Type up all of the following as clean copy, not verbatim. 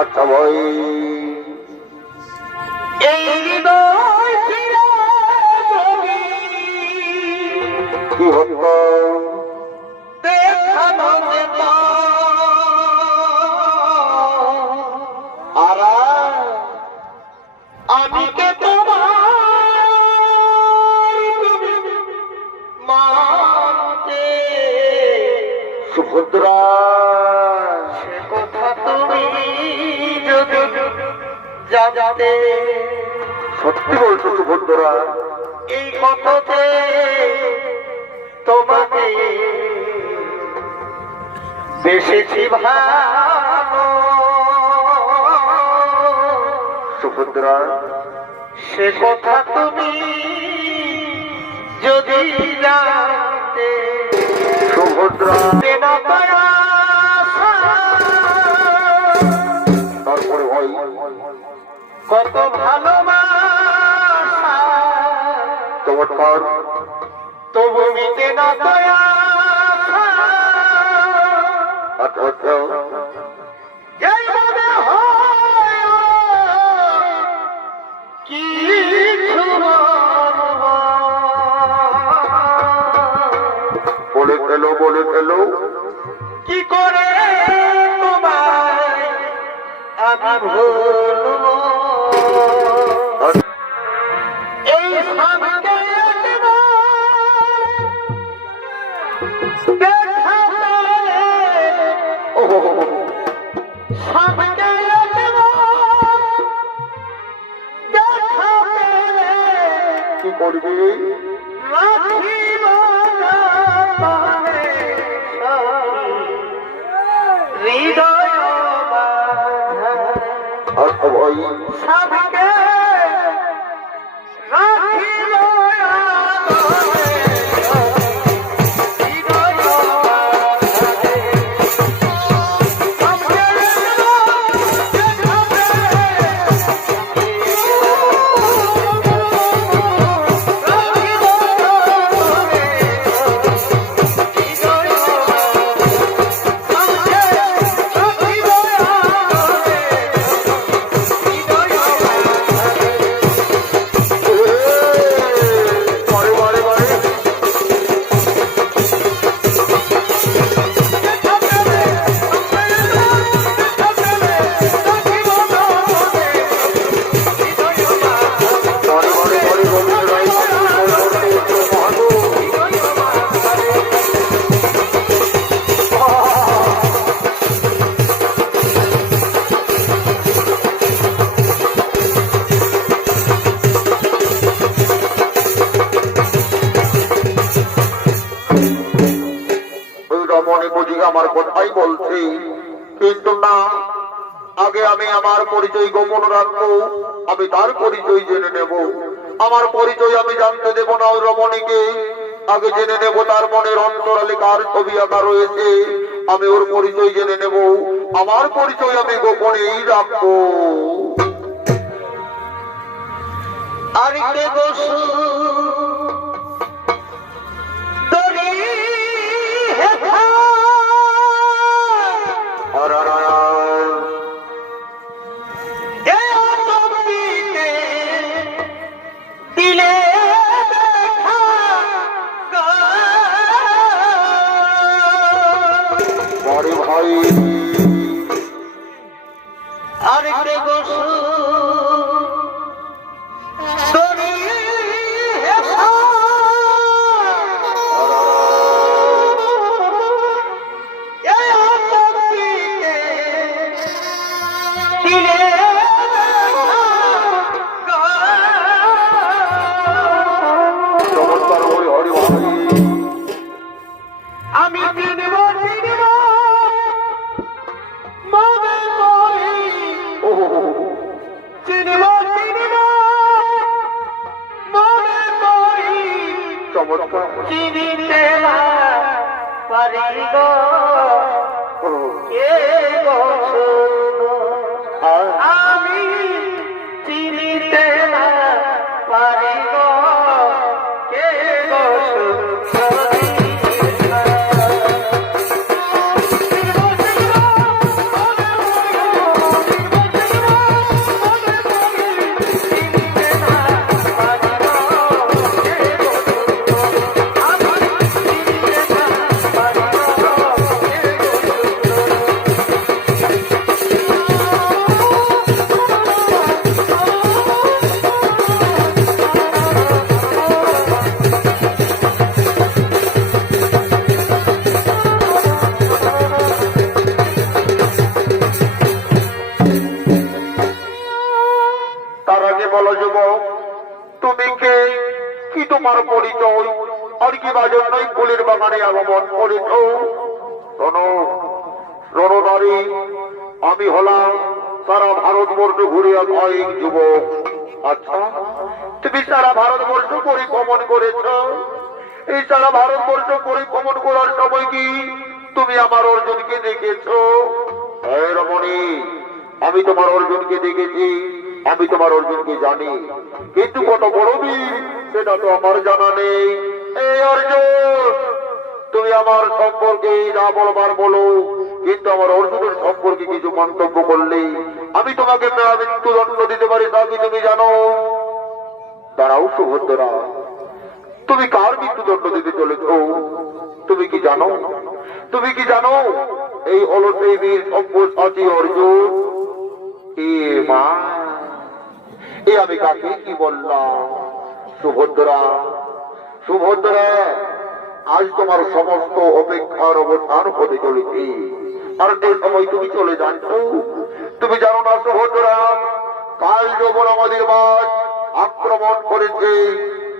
আচ্ছা ভাই এই হৃদয় কি হতো দেখানো যেত আর আমি কে তোমার মানতে সুভদ্রা সে কথা তুমি যদি জানতে সত্যি বলছো সুভদ্রা এই কথাতে তোমাকে বেশি ভালো সুভদ্রা সে কথা তুমি যদি জানতে সুভদ্রা না পারা তারপরে ভাই কত ভালোবাসা চমৎকার তবু মিটে না দয়া আচ্ছা আচ্ছা এই মনে হয় কিছু বলে ফেলো কি করে তোমায় আমি ভুলব এই স্বামীকে কি করবি হৃদয় আচ্ছা ভাই স্বামীকে রাখিব আমার কথাই বলছি কিন্তু না আগে আমি আমার পরিচয় গোপন রাখবো আমি তার পরিচয় জেনে নেব আমার পরিচয় আমি জানতে দেব না ওই রমণীকে আগে জেনে নেব তার মনের অন্তরালে কার ছবি আঁকা রয়েছে আমি ওর পরিচয় জেনে নেব আমার পরিচয় আমি গোপনেই রাখবো আরিতে বসু দরি হেথা দিলে ভাই আরিতে বসু আমি চিনব মনে করি চিনব মনে করি চমৎকার চিনিতে না পারি গো কে গো আমি চিনিতে না পারি গো কে গো বলো যুবক, তুমি কে, কি তোমার পরিচয়, আর কি বা জন্যই ফুলের বাগানে আগমন করেছ? শোনো রণদারি, আমি হলাম সারা ভারতবর্ষ ঘুরে এক যুবক। আচ্ছা, তুমি সারা ভারতবর্ষ পরিভ্রমণ করেছ। এই সারা ভারতবর্ষ পরিভ্রমণ করার সময় কি তুমি আমার অর্জুনকে দেখেছ? হ্যাঁ রমণী, আমি তোমার অর্জুনকে দেখেছি, আমি তোমার অর্জুনকে জানি, কিন্তু কত বড় বীর সেটা তো আমার জানা নেই। এই অর্জুন, তুমি আমার সম্পর্কে যা বলবার বলো, কিন্তু আমার অর্জুনের সম্পর্কে কিছু মন্তব্য করলে আমি তোমাকে মৃত্যুদণ্ড দিতে পারি, তা কি তুমি জানো? দাঁড়াও সুভদ্রা, তুমি কার মৃত্যুদণ্ড দিতে চলেছ? তুমি কি জানো? তুমি কি জানো এই হলো সেই বীর সব্যসাচী অর্জুন? এ মা, এ আমি কাকে কি বললাম? সুভদ্রা, সুভদ্রা, আজ তোমার সমস্ত অপেক্ষার অবসান হতে চলেছে, আর এই সময় তুমি চলে যাচ্ছ। তুমি জানো না সুভদ্রা, কাল যখন আমাদের বাদ আক্রমণ করেছে,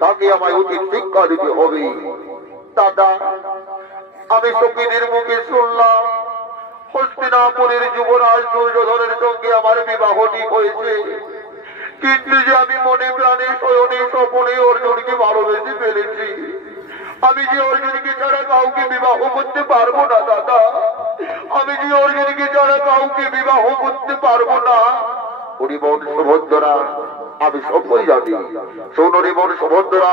তাকে আমায় উচিত শিক্ষা দিতে হবে। দাদা, আমি সখীদের মুখে শুনলাম হস্তিনাপুরের যুবরাজ দুর্যোধনের সঙ্গে আমার বিবাহ ঠিক হয়েছে, কিন্তু যে আমি মনে প্রাণে শয়নে স্বপনে অর্জুনকে ভালোবেসে ফেলেছি। আমি যে অর্জুনকে ছাড়া কাউকে বিবাহ করতে পারবো না দাদা, আমি যে অর্জুনকে ছাড়া কাউকে বিবাহ করতে পারবো না। হরিবন সুভদ্রা, আমি সবই জানি। শোনো রিবন সুভদ্রা,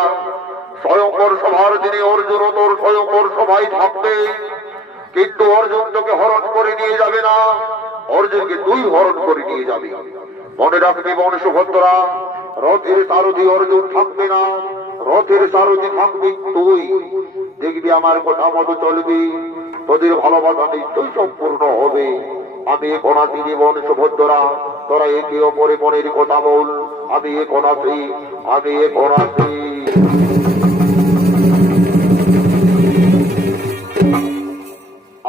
স্বয়ংবর সভার দিনে অর্জুন তোর স্বয়ংবর সভায় থাকবে, কিন্তু অর্জুন তোকে হরণ করে নিয়ে যাবে না, অর্জুনকে তুই হরণ করে নিয়ে যাবি। মনে রাখবি বন সুভদ্রা, রথের সারথি অর্জুন থাকবে না, রথের সারথি থাকবি তুই। দেখবি আমার কথা মতো চলবি, তোদের ভালোবাসা নিশ্চয়ই সম্পূর্ণ হবে। আমি এখন আছি জীবন সুভদ্রা, তোরা একে অপরে মনের কথা বল। আমি এখন আছি, আমি এখন আছি।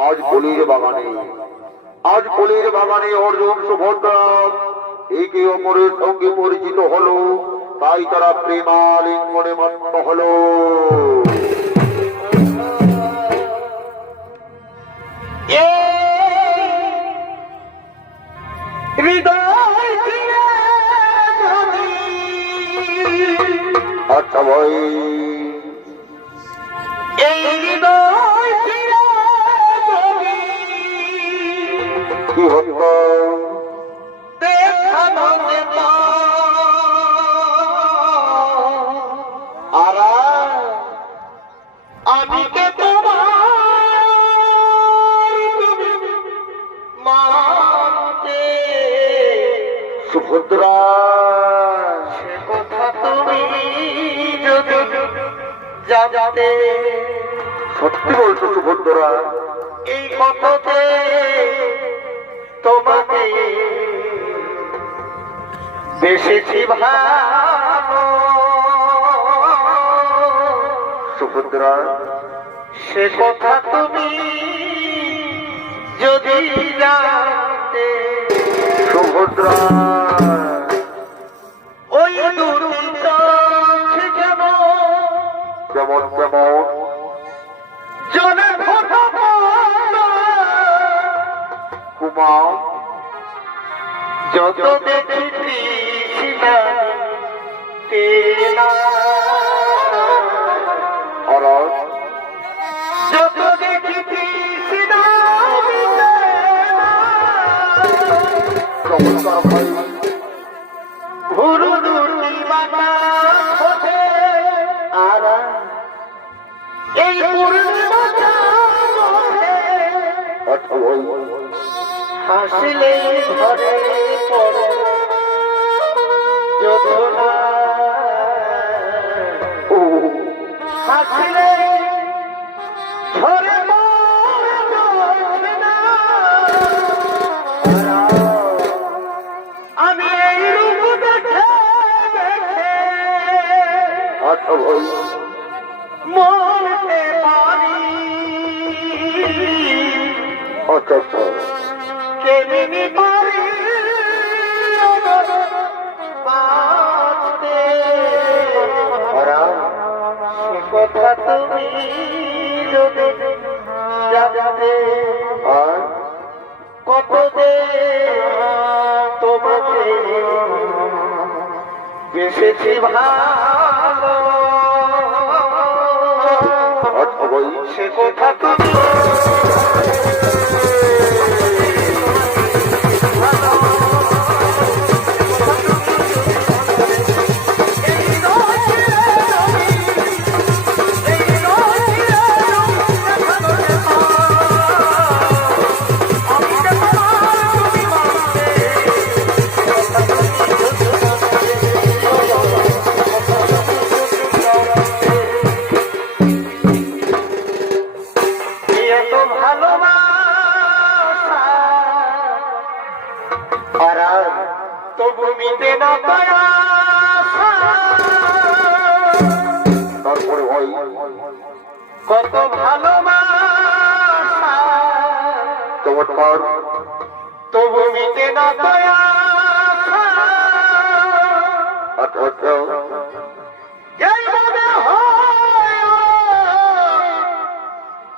আজ কলির বাগানে, আজ কলির বাগানে অর্জুন সুভদ্রা একে অপরের সঙ্গে পরিচিত হলো, তাই তারা প্রেমালিঙ্গনে মত্ত হলো। আচ্ছা ভাই, কি হতো? আমি কে তোমার মানতে সুভদ্রা, সে কথা তুমি যদি জানতে। সত্যি বলছো সুভদ্রা? এই কথাতে তোমাকে বেশি ভালো। সুভদ্রা, সে কথা তুমি যদি জানতে। সুভদ্রা, ওই দুটি চোখ যেমন যেমন যেমন জলে ফোটা কুমা, যত দেখি তৃষ্ণা তেনা, যত দেখি তৃষ্ণা চমৎকার ভাই। ভুরু দুটি মাথা খোঁজে, আর এই পূর্ণিমাটা আচ্ছা ভাই, হাসলে ঘরে পড়ে যোধনা, ও হাসলে ঘরে আমি এই রূপ দেখে দেখে আচ্ছা ভাই, মরতে পারি। আচ্ছা আচ্ছা, কেমনি পারি পারি কথা তুমি যদি জানতে আর কত যে তোমাকে বেশি ভালো আচ্ছা ভাই সে কথা তুমি এত ভালোবাসা আর তবু মিটে না দয়াশা। তারপরে ভাই কত ভালোবাসা চমৎকার তবু মিটে না দয়াশা। আচ্ছা আচ্ছা এই মনে হয়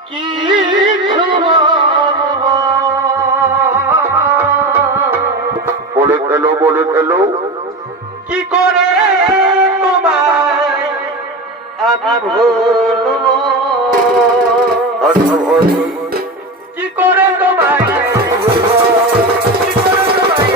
কিছু বলবো। বলে ফেলো কি করে তোমায় আমি ভুলবো। আচ্ছা ভাই কি করে তোমায় ভুলবো। কি করে তোমায়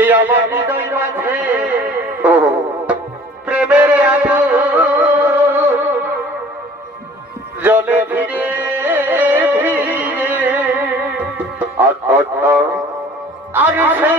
এই আমার হৃদয় মাঝে ও প্রেমের আগুন জলে ধীরে ধীরে আচ্ছা আচ্ছা আর সেই